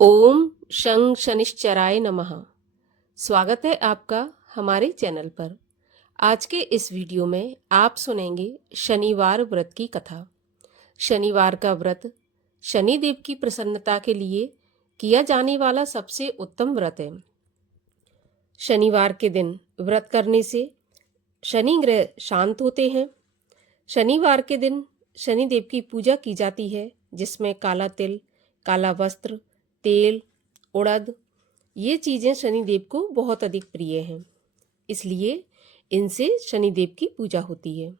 ओम शं शनिश्चराय नमः। स्वागत है आपका हमारे चैनल पर। आज के इस वीडियो में आप सुनेंगे शनिवार व्रत की कथा। शनिवार का व्रत शनिदेव की प्रसन्नता के लिए किया जाने वाला सबसे उत्तम व्रत है। शनिवार के दिन व्रत करने से शनि ग्रह शांत होते हैं। शनिवार के दिन शनिदेव की पूजा की जाती है, जिसमें काला तिल, काला वस्त्र, तेल, उड़द ये चीज़ें शनिदेव को बहुत अधिक प्रिय हैं, इसलिए इनसे शनिदेव की पूजा होती है।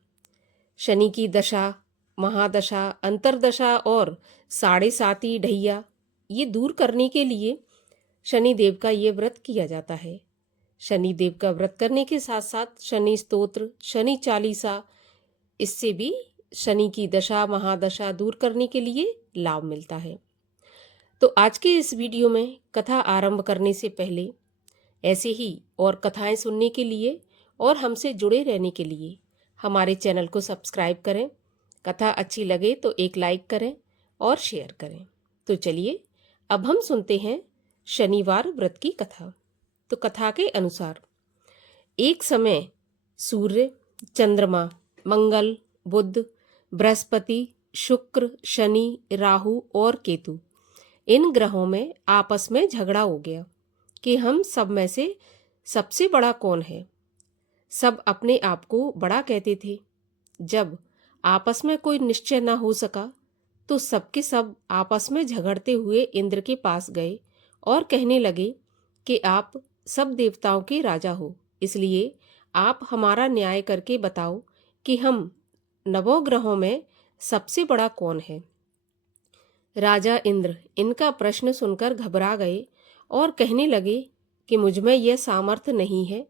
शनि की दशा, महादशा, अंतरदशा और साढ़े साती ढैया ये दूर करने के लिए शनिदेव का ये व्रत किया जाता है। शनिदेव का व्रत करने के साथ साथ शनि स्तोत्र, शनि चालीसा, इससे भी शनि की दशा महादशा दूर करने के लिए लाभ मिलता है। तो आज के इस वीडियो में कथा आरंभ करने से पहले ऐसे ही और कथाएं सुनने के लिए और हमसे जुड़े रहने के लिए हमारे चैनल को सब्सक्राइब करें। कथा अच्छी लगे तो एक लाइक करें और शेयर करें। तो चलिए अब हम सुनते हैं शनिवार व्रत की कथा। तो कथा के अनुसार एक समय सूर्य, चंद्रमा, मंगल, बुध, बृहस्पति, शुक्र, शनि, राहु और केतु इन ग्रहों में आपस में झगड़ा हो गया कि हम सब में से सबसे बड़ा कौन है। सब अपने आप को बड़ा कहते थे। जब आपस में कोई निश्चय न हो सका तो सबके सब आपस में झगड़ते हुए इंद्र के पास गए और कहने लगे कि आप सब देवताओं के राजा हो, इसलिए आप हमारा न्याय करके बताओ कि हम नवों ग्रहों में सबसे बड़ा कौन है। राजा इंद्र इनका प्रश्न सुनकर घबरा गए और कहने लगे कि मुझमें यह सामर्थ्य नहीं है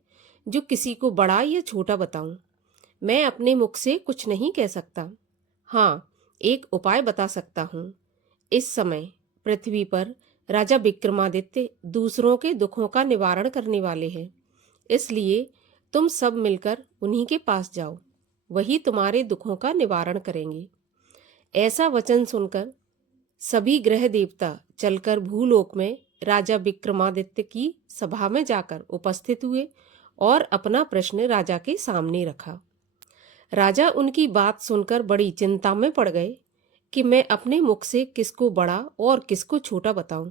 जो किसी को बड़ा या छोटा बताऊं। मैं अपने मुख से कुछ नहीं कह सकता। हाँ, एक उपाय बता सकता हूँ। इस समय पृथ्वी पर राजा विक्रमादित्य दूसरों के दुखों का निवारण करने वाले हैं, इसलिए तुम सब मिलकर उन्हीं के पास जाओ, वही तुम्हारे दुखों का निवारण करेंगे। ऐसा वचन सुनकर सभी ग्रह देवता चलकर भूलोक में राजा विक्रमादित्य की सभा में जाकर उपस्थित हुए और अपना प्रश्न राजा के सामने रखा। राजा उनकी बात सुनकर बड़ी चिंता में पड़ गए कि मैं अपने मुख से किसको बड़ा और किसको छोटा बताऊं।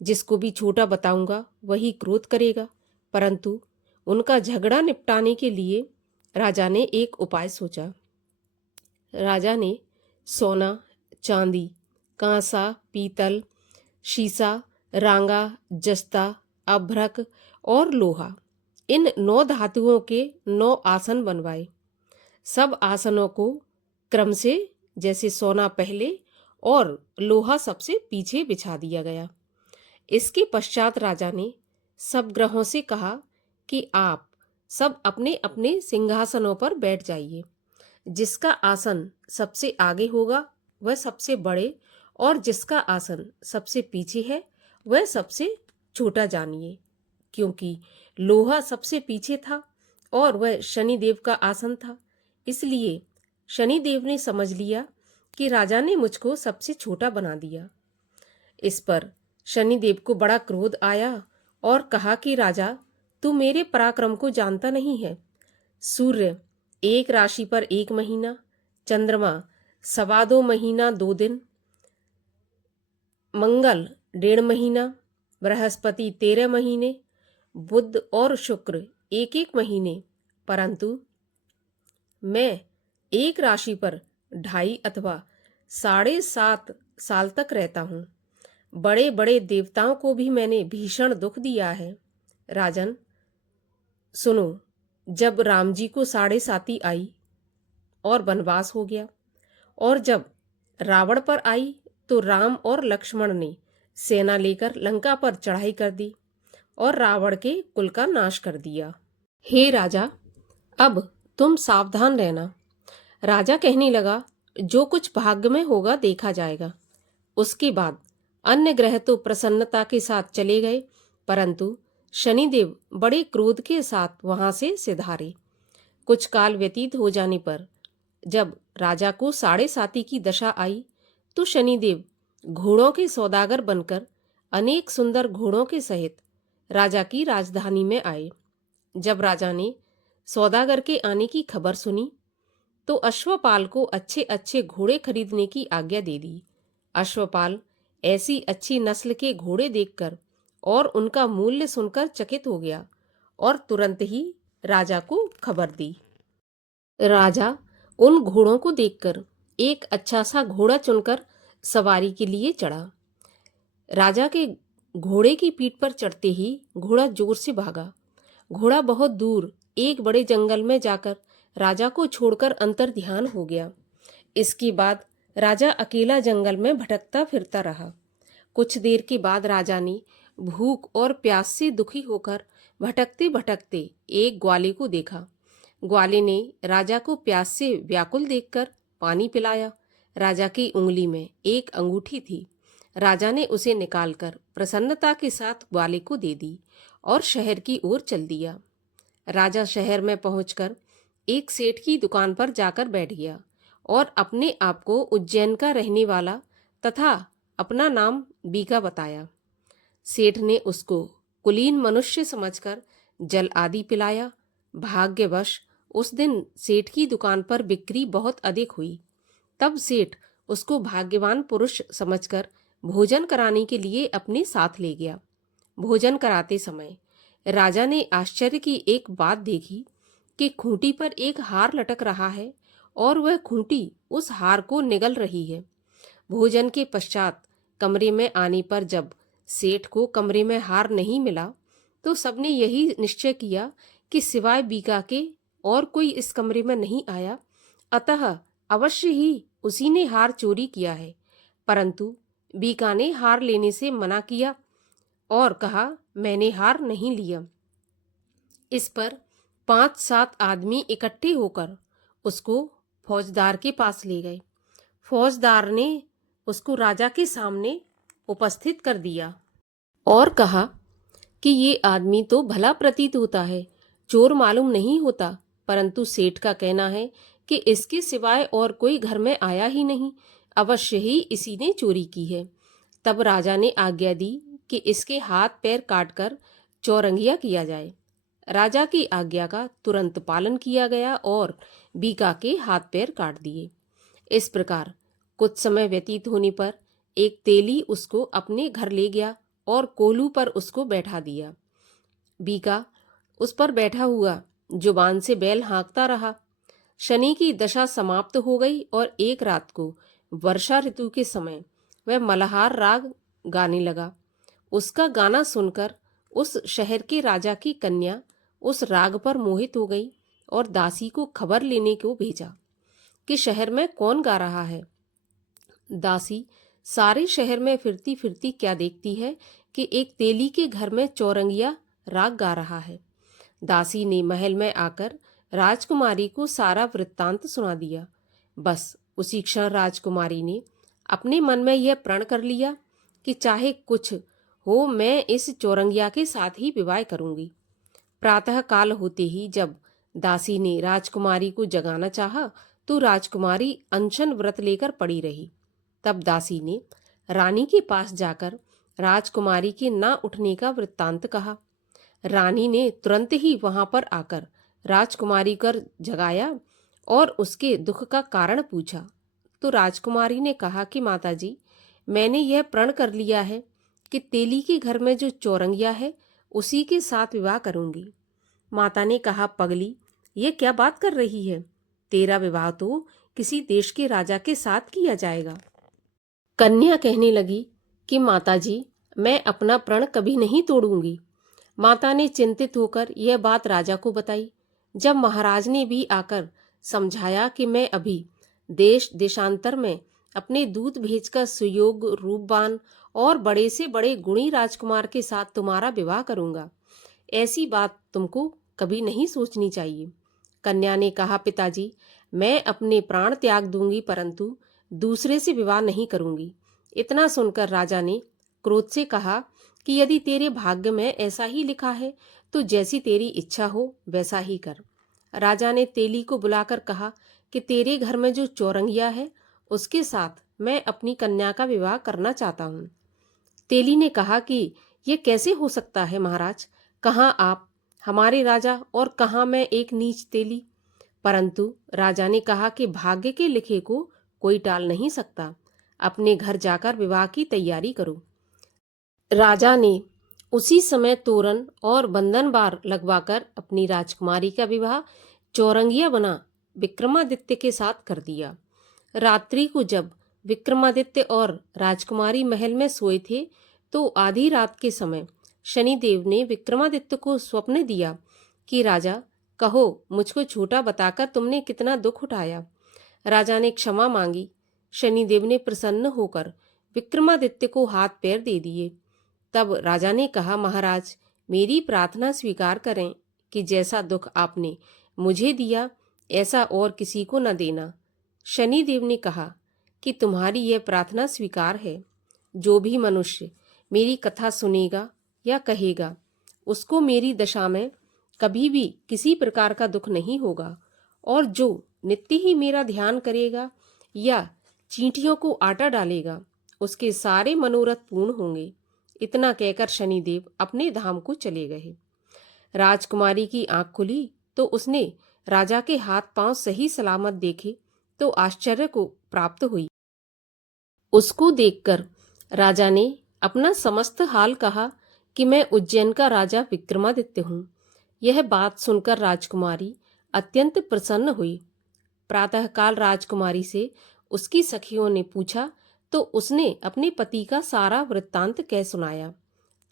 जिसको भी छोटा बताऊंगा वही क्रोध करेगा। परंतु उनका झगड़ा निपटाने के लिए राजा ने एक उपाय सोचा। राजा ने सोना, चांदी, कांसा, पीतल, शीशा, रांगा, जस्ता, अभ्रक और लोहा इन 9 धातुओं के 9 आसन बनवाए। सब आसनों को क्रम से, जैसे सोना पहले और लोहा सबसे पीछे बिछा दिया गया। इसके पश्चात राजा ने सब ग्रहों से कहा कि आप सब अपने अपने सिंहासनों पर बैठ जाइए। जिसका आसन सबसे आगे होगा वह सबसे बड़े और जिसका आसन सबसे पीछे है वह सबसे छोटा जानिए। क्योंकि लोहा सबसे पीछे था और वह शनिदेव का आसन था, इसलिए शनिदेव ने समझ लिया कि राजा ने मुझको सबसे छोटा बना दिया। इस पर शनिदेव को बड़ा क्रोध आया और कहा कि राजा, तू मेरे पराक्रम को जानता नहीं है। सूर्य एक राशि पर 1 महीना, चंद्रमा 2.25 महीना 2 दिन, मंगल 1.5 महीना, बृहस्पति 13 महीने, बुध और शुक्र 1-1 महीने, परंतु मैं एक राशि पर 2.5 अथवा 7.5 साल तक रहता हूँ। बड़े बड़े देवताओं को भी मैंने भीषण दुख दिया है। राजन सुनो, जब राम जी को 7.5 आई और वनवास हो गया, और जब रावण पर आई तो राम और लक्ष्मण ने सेना लेकर लंका पर चढ़ाई कर दी और रावण के कुल का नाश कर दिया। हे राजा, अब तुम सावधान रहना। राजा कहने लगा, जो कुछ भाग्य में होगा देखा जाएगा। उसके बाद अन्य ग्रह तो प्रसन्नता के साथ चले गए, परंतु शनिदेव बड़े क्रोध के साथ वहां से सिधारे। कुछ काल व्यतीत हो जाने पर जब राजा को 7.5 की दशा आई तो शनिदेव घोड़ों के सौदागर बनकर अनेक सुंदर घोड़ों के सहित राजा की राजधानी में आए। जब राजा ने सौदागर के आने की खबर सुनी तो अश्वपाल को अच्छे अच्छे घोड़े खरीदने की आज्ञा दे दी। अश्वपाल ऐसी अच्छी नस्ल के घोड़े देखकर और उनका मूल्य सुनकर चकित हो गया और तुरंत ही राजा को खबर दी। राजा उन घोड़ों को देखकर एक अच्छा सा घोड़ा चुनकर सवारी के लिए चढ़ा। राजा के घोड़े की पीठ पर चढ़ते ही घोड़ा जोर से भागा। घोड़ा बहुत दूर एक बड़े जंगल में जाकर राजा को छोड़कर अंतर्ध्यान हो गया। इसके बाद राजा अकेला जंगल में भटकता फिरता रहा। कुछ देर के बाद राजा ने भूख और प्यास से दुखी होकर भटकते भटकते एक ग्वाले को देखा। ग्वाले ने राजा को प्यास से व्याकुल देखकर पानी पिलाया। राजा की उंगली में एक अंगूठी थी। राजा ने उसे निकालकर प्रसन्नता के साथ ग्वाले को दे दी और शहर की ओर चल दिया। राजा शहर में पहुंचकर एक सेठ की दुकान पर जाकर बैठ गया और अपने आप को उज्जैन का रहने वाला तथा अपना नाम बीका बताया। सेठ ने उसको कुलीन मनुष्य समझकर जल आदि पिलाया। भाग्यवश उस दिन सेठ की दुकान पर बिक्री बहुत अधिक हुई। तब सेठ उसको भाग्यवान पुरुष समझकर भोजन कराने के लिए अपने साथ ले गया। भोजन कराते समय राजा ने आश्चर्य की एक बात देखी कि खूंटी पर एक हार लटक रहा है और वह खूंटी उस हार को निगल रही है। भोजन के पश्चात कमरे में आने पर जब सेठ को कमरे में हार नहीं मिला तो सबने यही निश्चय किया कि सिवाय बीका के और कोई इस कमरे में नहीं आया, अतः अवश्य ही उसी ने हार चोरी किया है। परंतु बीका ने हार लेने से मना किया और कहा, मैंने हार नहीं लिया। इस पर 5-7 आदमी इकट्ठे होकर उसको फौजदार के पास ले गए। फौजदार ने उसको राजा के सामने उपस्थित कर दिया और कहा कि ये आदमी तो भला प्रतीत होता है, चोर मालूम नहीं होता, परंतु सेठ का कहना है कि इसके सिवाय और कोई घर में आया ही नहीं, अवश्य ही इसी ने चोरी की है। तब राजा ने आज्ञा दी कि इसके हाथ पैर काटकर चौरंगिया किया जाए। राजा की आज्ञा का तुरंत पालन किया गया और बीका के हाथ पैर काट दिए। इस प्रकार कुछ समय व्यतीत होने पर एक तेली उसको अपने घर ले गया और कोलू पर उसको बैठा दिया। बीका उस पर बैठा हुआ जुबान से बैल हाँकता रहा। शनि की दशा समाप्त हो गई और एक रात को वर्षा ऋतु के समय वह मल्हार राग गाने लगा। उसका गाना सुनकर उस शहर के राजा की कन्या उस राग पर मोहित हो गई और दासी को खबर लेने को भेजा कि शहर में कौन गा रहा है। दासी सारे शहर में फिरती फिरती क्या देखती है कि एक तेली के घर में चौरंगिया राग गा रहा है। दासी ने महल में आकर राजकुमारी को सारा वृत्तांत सुना दिया। बस उसी क्षण राजकुमारी ने अपने मन में यह प्रण कर लिया कि चाहे कुछ हो मैं इस चौरंगिया के साथ ही विवाह करूंगी। प्रातः काल होते ही जब दासी ने राजकुमारी को जगाना चाहा तो राजकुमारी अनशन व्रत लेकर पड़ी रही। तब दासी ने रानी के पास जाकर राजकुमारी के ना उठने का वृत्तांत कहा। रानी ने तुरंत ही वहां पर आकर राजकुमारी कर जगाया और उसके दुख का कारण पूछा। तो राजकुमारी ने कहा कि माताजी, मैंने यह प्रण कर लिया है कि तेली के घर में जो चौरंगिया है उसी के साथ विवाह करूंगी। माता ने कहा, पगली, ये क्या बात कर रही है? तेरा विवाह तो किसी देश के राजा के साथ किया जाएगा। कन्या कहने लगी कि माताजी, मैं अपना प्रण कभी नहीं तोड़ूंगी। माता ने चिंतित होकर यह बात राजा को बताई। जब महाराज ने भी आकर समझाया कि मैं अभी देश देशांतर में अपने दूत भेजकर सुयोग रूपवान और बड़े से बड़े गुणी राजकुमार के साथ तुम्हारा विवाह करूंगा, ऐसी बात तुमको कभी नहीं सोचनी चाहिए। कन्या ने कहा, पिताजी, मैं अपने प्राण त्याग दूंगी परंतु दूसरे से विवाह नहीं करूंगी। इतना सुनकर राजा ने क्रोध से कहा कि यदि तेरे भाग्य में ऐसा ही लिखा है तो जैसी तेरी इच्छा हो वैसा ही कर। राजा ने तेली को बुलाकर कहा कि तेरे घर में जो चौरंगिया है उसके साथ मैं अपनी कन्या का विवाह करना चाहता हूँ। तेली ने कहा कि यह कैसे हो सकता है महाराज, कहाँ आप हमारे राजा और कहाँ मैं एक नीच तेली। परंतु राजा ने कहा कि भाग्य के लिखे को कोई टाल नहीं सकता, अपने घर जाकर विवाह की तैयारी करो। राजा ने उसी समय तोरण और बंधन बार लगवाकर अपनी राजकुमारी का विवाह चौरंगिया बना विक्रमादित्य के साथ कर दिया। रात्रि को जब विक्रमादित्य और राजकुमारी महल में सोए थे तो आधी रात के समय शनिदेव ने विक्रमादित्य को स्वप्न दिया कि राजा, कहो मुझको छोटा बताकर तुमने कितना दुख उठाया। राजा ने क्षमा मांगी। शनिदेव ने प्रसन्न होकर विक्रमादित्य को हाथ पैर दे दिए। तब राजा ने कहा, महाराज मेरी प्रार्थना स्वीकार करें कि जैसा दुख आपने मुझे दिया ऐसा और किसी को न देना। शनिदेव ने कहा कि तुम्हारी यह प्रार्थना स्वीकार है। जो भी मनुष्य मेरी कथा सुनेगा या कहेगा उसको मेरी दशा में कभी भी किसी प्रकार का दुख नहीं होगा, और जो नित्य ही मेरा ध्यान करेगा या चींटियों को आटा डालेगा उसके सारे मनोरथ पूर्ण होंगे। इतना कहकर शनिदेव अपने धाम को चले गए। राजकुमारी की आंख खुली तो उसने राजा के हाथ पांव सही सलामत देखे तो आश्चर्य को प्राप्त हुई। उसको देखकर राजा ने अपना समस्त हाल कहा कि मैं उज्जैन का राजा विक्रमादित्य हूँ। यह बात सुनकर राजकुमारी अत्यंत प्रसन्न हुई। प्रातःकाल राजकुमारी से उसकी सखियों ने पूछा तो उसने अपने पति का सारा वृत्तांत कह सुनाया।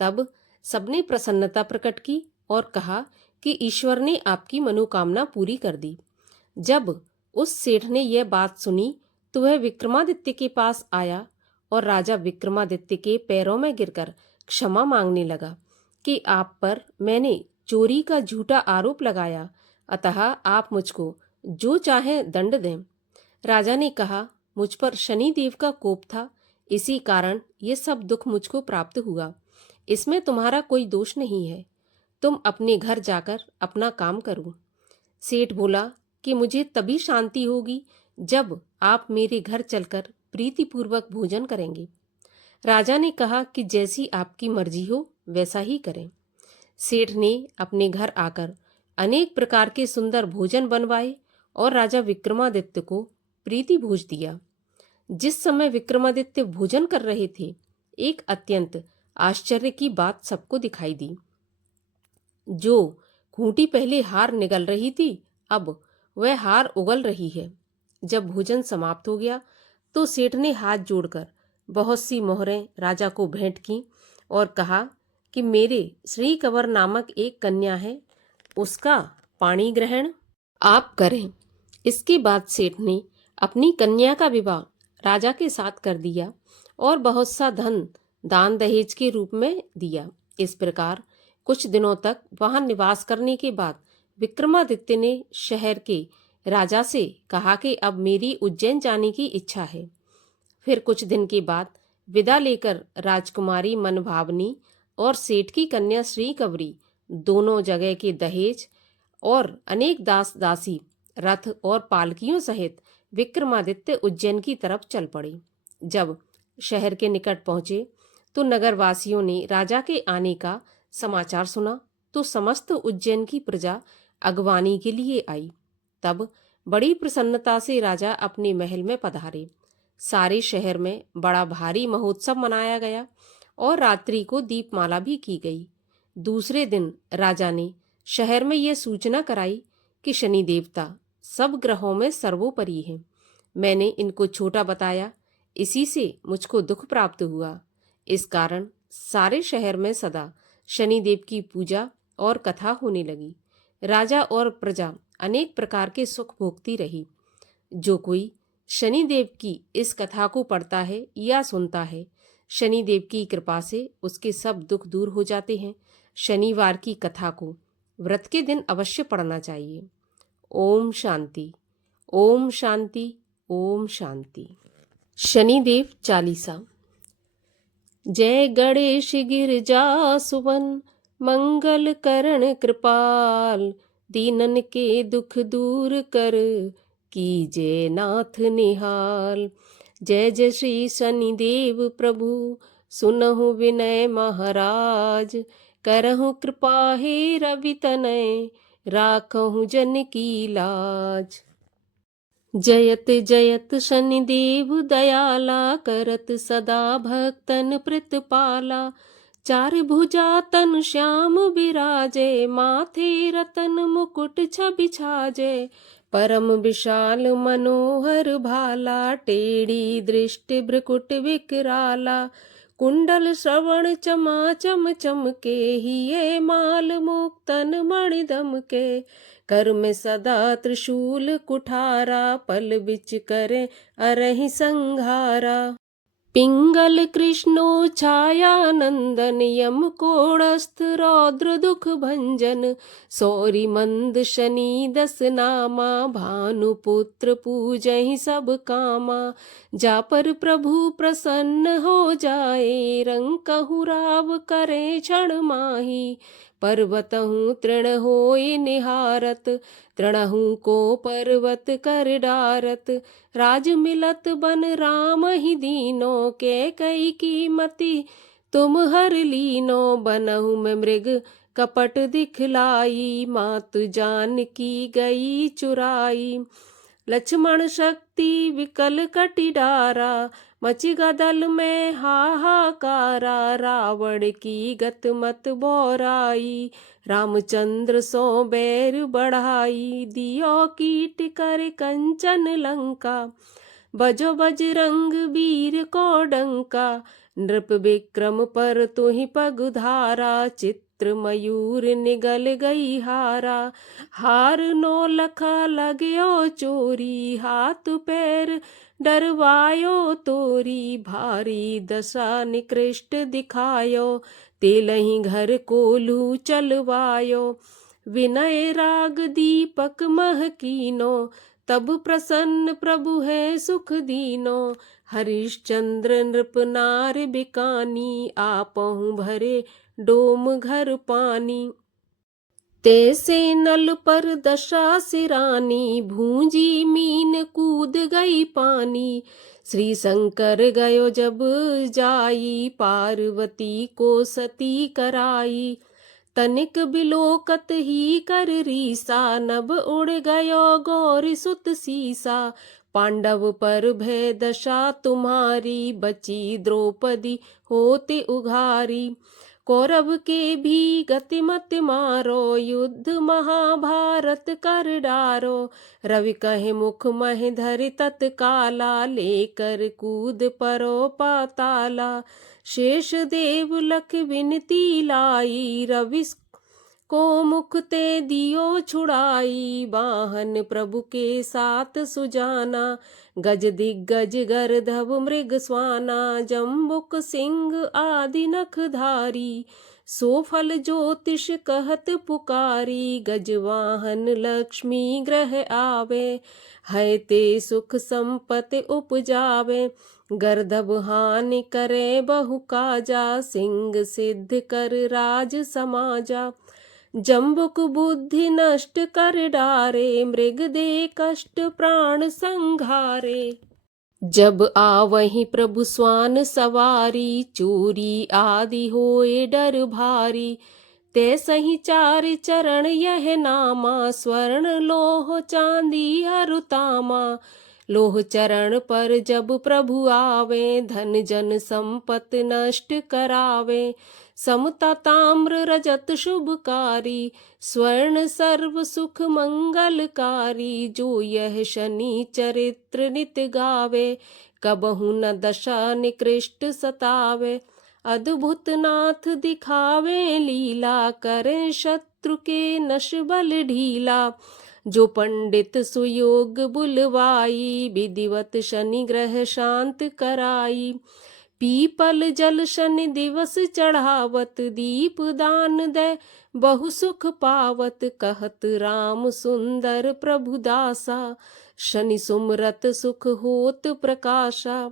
तब सबने प्रसन्नता प्रकट की और कहा कि ईश्वर ने आपकी मनोकामना पूरी कर दी। जब उस सेठ ने यह बात सुनी तो वह विक्रमादित्य के पास आया और राजा विक्रमादित्य के पैरों में गिरकर क्षमा मांगने लगा कि आप पर मैंने चोरी का झूठा आरोप लगाया, अतः आप मुझको जो चाहे दंड दें। राजा ने कहा, मुझ पर शनिदेव का कोप था, इसी कारण ये सब दुख मुझको प्राप्त हुआ। इसमें तुम्हारा कोई दोष नहीं है। तुम अपने घर जाकर अपना काम करो। सेठ बोला कि मुझे तभी शांति होगी जब आप मेरे घर चलकर प्रीतिपूर्वक भोजन करेंगे। राजा ने कहा कि जैसी आपकी मर्जी हो वैसा ही करें। सेठ ने अपने घर आकर अनेक प्रकार के सुंदर भोजन बनवाए और राजा विक्रमादित्य को प्रीति भोज दिया। जिस समय विक्रमादित्य भोजन कर रहे थे, एक अत्यंत आश्चर्य की बात सबको दिखाई दी। जो खूंटी पहले हार निगल रही थी, अब वह हार उगल रही है। जब भोजन समाप्त हो गया तो सेठ ने हाथ जोड़कर बहुत सी मोहरें राजा को भेंट की और कहा कि मेरे श्री कंवर नामक एक कन्या है, उसका पाणी ग्रहण आप करें। इसके बाद सेठ ने अपनी कन्या का विवाह राजा के साथ कर दिया और बहुत सा धन दान दहेज के रूप में दिया। इस प्रकार कुछ दिनों तक वहां निवास करने के बाद विक्रमादित्य ने शहर के राजा से कहा कि अब मेरी उज्जैन जाने की इच्छा है। फिर कुछ दिन के बाद विदा लेकर राजकुमारी मनभावनी और सेठ की कन्या श्री कंवरी दोनों जगह के दहेज और अनेक दास दासी रथ और पालकियों सहित विक्रमादित्य उज्जैन की तरफ चल पड़े। जब शहर के निकट पहुंचे तो नगरवासियों ने राजा के आने का समाचार सुना तो समस्त उज्जैन की प्रजा अगवानी के लिए आई। तब बड़ी प्रसन्नता से राजा अपने महल में पधारे। सारे शहर में बड़ा भारी महोत्सव मनाया गया और रात्रि को दीपमाला भी की गई। दूसरे दिन राजा ने शहर में यह सूचना कराई कि शनि देवता सब ग्रहों में सर्वोपरि है। मैंने इनको छोटा बताया, इसी से मुझको दुख प्राप्त हुआ। इस कारण सारे शहर में सदा शनिदेव की पूजा और कथा होने लगी। राजा और प्रजा अनेक प्रकार के सुख भोगती रही। जो कोई शनिदेव की इस कथा को पढ़ता है या सुनता है, शनिदेव की कृपा से उसके सब दुख दूर हो जाते हैं। शनिवार की कथा को व्रत के दिन अवश्य पढ़ना चाहिए। ओम शांति, ओम शांति, ओम शांति। शनिदेव चालीसा। जय गणेश गिरजा सुवन, मंगल करण कृपाल, दीनन के दुख दूर कर, कीजय नाथ निहाल। जय जय श्री शनिदेव प्रभु, सुनहु विनय महाराज, करहु कृपा हे रवि तनय, राखहु जन की लाज। जयत जयत शनिदेव दयाला, करत सदा भक्तन प्रतिपाला। चार भुजा तन श्याम विराजे, माथे रतन मुकुट छवि छाजे। परम विशाल मनोहर भाला, टेढ़ी दृष्टि भ्रुकुट विकराला। कुंडल श्रवण चमाचम चमके, हिये माल मुक्तन मणि दमके। कर में सदा त्रिशूल कुठारा, पल बिच करे अरहि संघारा। पिंगल कृष्णो छाया नंदन, यम कोणस्थ रौद्र दुख भंजन। सौरी मंद शनि दस नामा, भानुपुत्र पूजहि सब कामा। जा पर प्रभु प्रसन्न हो जाए, रंकहु राव करे क्षण माही। पर्वतहु तृण होय निहारत, तृणहु को पर्वत कर डारत। राज मिलत बन राम ही दीनो, के कई कीमती तुम हर लीनो। बनहु में मृग कपट दिखलाई, मातु जानकी गई चुराई। लक्ष्मण शक्ति विकल कटि डारा, मचि गदल में हाहाकारा। रावण की गत मत बोराई, रामचंद्र सो बैर बढ़ाई। दियो कीट कर कंचन लंका, बजो बजरंग वीर को डंका। नृप विक्रम पर तुहि पगुधारा, चित्र मयूर निगल गई हारा। हार नो लखा लग्यो चोरी, हाथ पैर डरवायो तोरी। भारी दशा निकृष्ट दिखायो, तेलहि घर कोलू चलवायो। विनय राग दीपक महकीनो, तब प्रसन्न प्रभु है सुख दीनो। हरिश्चंद्र नृप नार बिकानी, आपहु भरे डोम घर पानी। तैसे नल पर दशा सिरानी, भूंजी मीन कूद गई पानी। श्री शंकर गयो जब जाई, पार्वती को सती कराई। तनिक बिलोकत ही कर रीसा, नभ उड़ गयो गौरी सुत सीसा। पांडव पर भय दशा तुम्हारी, बची द्रौपदी होते उघारी। कौरव के भी गति मत मारो, युद्ध महाभारत कर डारो। रवि कहे मुख मह धरि तत्काला, लेकर कूद परो पाताला। शेष देव लख विनती लाई, रवि को मुख ते दियो छुड़ाई। वाहन प्रभु के साथ सुजाना, गज दिग्गज गर्दभ मृग स्वाना। जम्बुक सिंह आदि नखधारी, सो फल ज्योतिष कहत पुकारी। गजवाहन लक्ष्मी ग्रह आवे, है ते सुख संपत्ति उपजावे। गर्दभ हानि करे बहु काजा, सिंह सिद्ध कर राज समाजा। जम्बुक बुद्धि नष्ट कर डारे, मृग दे कष्ट प्राण संघारे। जब आवहि प्रभु स्वान सवारी, चोरी आदि होए डर भारी। तैसहि चारि चरण यह नामा, स्वर्ण लोह चांदी अरु तामा। लोह चरण पर जब प्रभु आवे, धन जन संपत्ति नष्ट करावे। समता ताम्र रजत शुभकारी, स्वर्ण सर्व सुख मंगलकारी। जो यह शनि चरित्र नित गावे, कबहु न दशा निकृष्ट सतावे। अद्भुत नाथ दिखावे लीला, करे शत्रु के नश बल ढीला। जो पंडित सुयोग बुलवाई, विधिवत शनि ग्रह शांत कराई। पीपल जल शनि दिवस चढ़ावत, दीप दान दे बहु सुख पावत। कहत राम सुंदर प्रभु दासा, शनि सुमरत सुख होत प्रकाशा।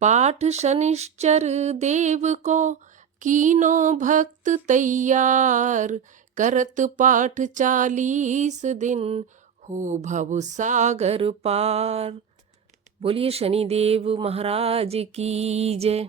पाठ शनिश्चर देव को कीनो भक्त तैयार, करत पाठ 40 दिन हो भव सागर पार। बोलिए शनिदेव महाराज की जय।